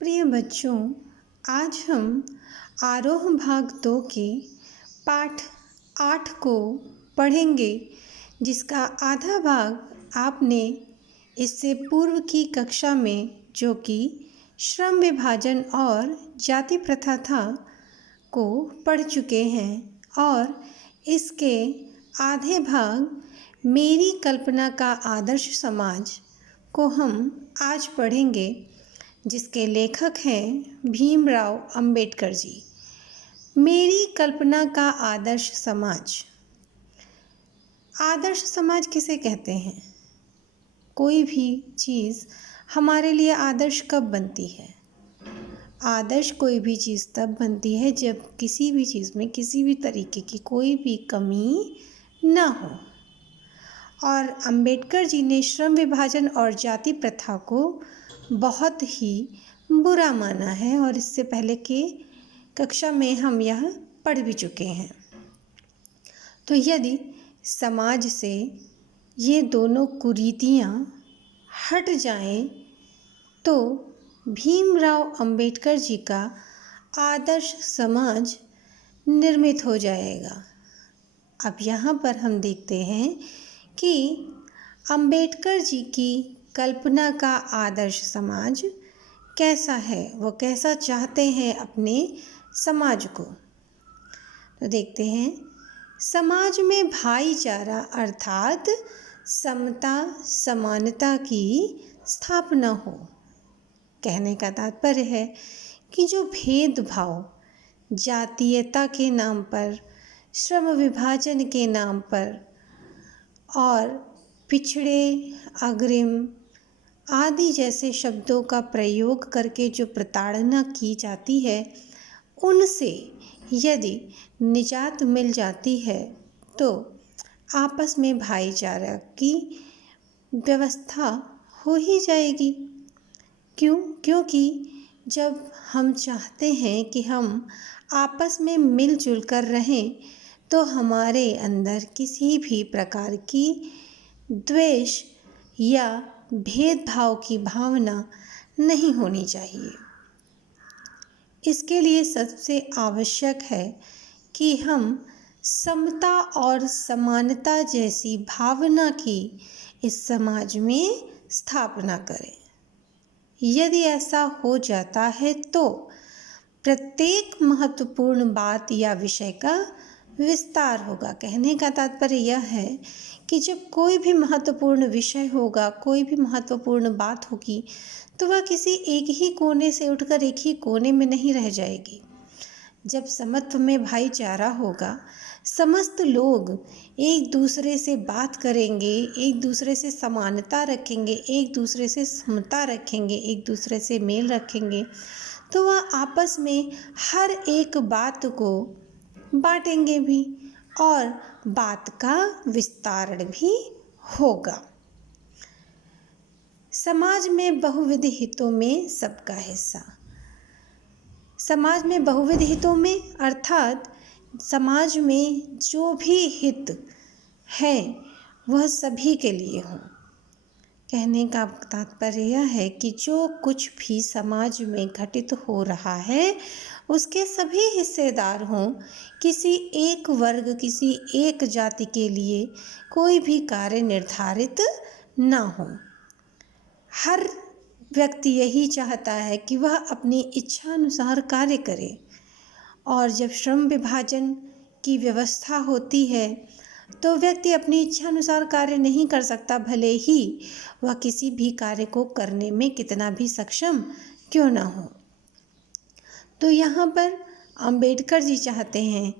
प्रिय बच्चों, आज हम आरोह भाग 2 के पाठ 8 को पढ़ेंगे, जिसका आधा भाग आपने इससे पूर्व की कक्षा में, जो कि श्रम विभाजन और जाति प्रथा था, को पढ़ चुके हैं। और इसके आधे भाग मेरी कल्पना का आदर्श समाज को हम आज पढ़ेंगे, जिसके लेखक हैं भीमराव अंबेडकर जी। मेरी कल्पना का आदर्श समाज। आदर्श समाज किसे कहते हैं? कोई भी चीज़ हमारे लिए आदर्श कब बनती है? आदर्श कोई भी चीज़ तब बनती है जब किसी भी चीज़ में किसी भी तरीके की कोई भी कमी ना हो। और अंबेडकर जी ने श्रम विभाजन और जाति प्रथा को बहुत ही बुरा माना है, और इससे पहले के कक्षा में हम यह पढ़ भी चुके हैं। तो यदि समाज से ये दोनों कुरीतियाँ हट जाएं, तो भीमराव अंबेडकर जी का आदर्श समाज निर्मित हो जाएगा। अब यहाँ पर हम देखते हैं कि अंबेडकर जी की कल्पना का आदर्श समाज कैसा है, वो कैसा चाहते हैं अपने समाज को। तो देखते हैं, समाज में भाईचारा अर्थात समता समानता की स्थापना हो। कहने का तात्पर्य है कि जो भेदभाव जातीयता के नाम पर, श्रम विभाजन के नाम पर और पिछड़े, अग्रिम आदि जैसे शब्दों का प्रयोग करके जो प्रताड़ना की जाती है, उनसे यदि निजात मिल जाती है तो आपस में भाईचारा की व्यवस्था हो ही जाएगी। क्योंकि जब हम चाहते हैं कि हम आपस में मिलजुल कर रहें, तो हमारे अंदर किसी भी प्रकार की द्वेष या भेदभाव की भावना नहीं होनी चाहिए। इसके लिए सबसे आवश्यक है कि हम समता और समानता जैसी भावना की इस समाज में स्थापना करें। यदि ऐसा हो जाता है तो प्रत्येक महत्वपूर्ण बात या विषय का विस्तार होगा। कहने का तात्पर्य यह है कि जब कोई भी महत्वपूर्ण विषय होगा, कोई भी महत्वपूर्ण बात होगी, तो वह किसी एक ही कोने से उठकर एक ही कोने में नहीं रह जाएगी। जब समत्व में भाईचारा होगा, समस्त लोग एक दूसरे से बात करेंगे, एक दूसरे से समानता रखेंगे, एक दूसरे से समता रखेंगे, एक दूसरे से मेल रखेंगे, तो वह आपस में हर एक बात को बांटेंगे भी और बात का विस्तारण भी होगा। समाज में बहुविध हितों में सबका हिस्सा। समाज में बहुविध हितों में अर्थात समाज में जो भी हित है वह सभी के लिए हो। कहने का तात्पर्य यह है कि जो कुछ भी समाज में घटित हो रहा है, उसके सभी हिस्सेदार हों। किसी एक वर्ग, किसी एक जाति के लिए कोई भी कार्य निर्धारित ना हो। हर व्यक्ति यही चाहता है कि वह अपनी इच्छा अनुसार कार्य करे। और जब श्रम विभाजन की व्यवस्था होती है, तो व्यक्ति अपनी इच्छा अनुसार कार्य नहीं कर सकता, भले ही वह किसी भी कार्य को करने में कितना भी सक्षम क्यों ना हो। तो यहाँ पर अंबेडकर जी चाहते हैं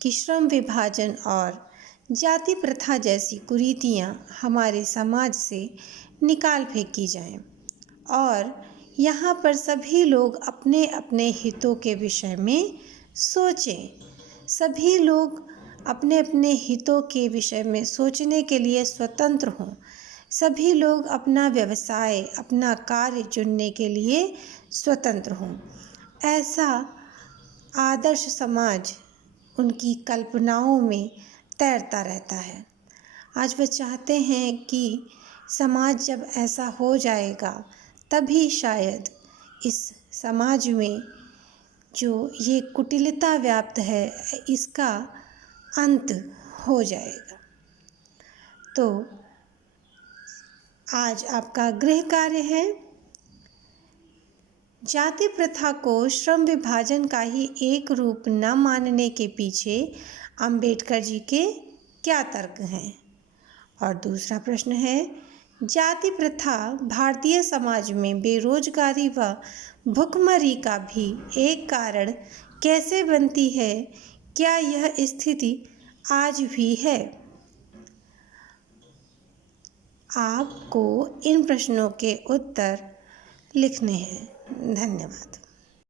कि श्रम विभाजन और जाति प्रथा जैसी कुरीतियाँ हमारे समाज से निकाल फेंकी जाएं, और यहाँ पर सभी लोग अपने अपने हितों के विषय में सोचें। सभी लोग अपने अपने हितों के विषय में सोचने के लिए स्वतंत्र हों। सभी लोग अपना व्यवसाय, अपना कार्य चुनने के लिए स्वतंत्र हों। ऐसा आदर्श समाज उनकी कल्पनाओं में तैरता रहता है। आज वह चाहते हैं कि समाज जब ऐसा हो जाएगा, तभी शायद इस समाज में जो ये कुटिलता व्याप्त है इसका अंत हो जाएगा। तो आज आपका गृह कार्य है, जाति प्रथा को श्रम विभाजन का ही एक रूप न मानने के पीछे अंबेडकर जी के क्या तर्क हैं। और दूसरा प्रश्न है, जाति प्रथा भारतीय समाज में बेरोजगारी व भुखमरी का भी एक कारण कैसे बनती है? क्या यह स्थिति आज भी है? आपको इन प्रश्नों के उत्तर लिखने हैं। धन्यवाद।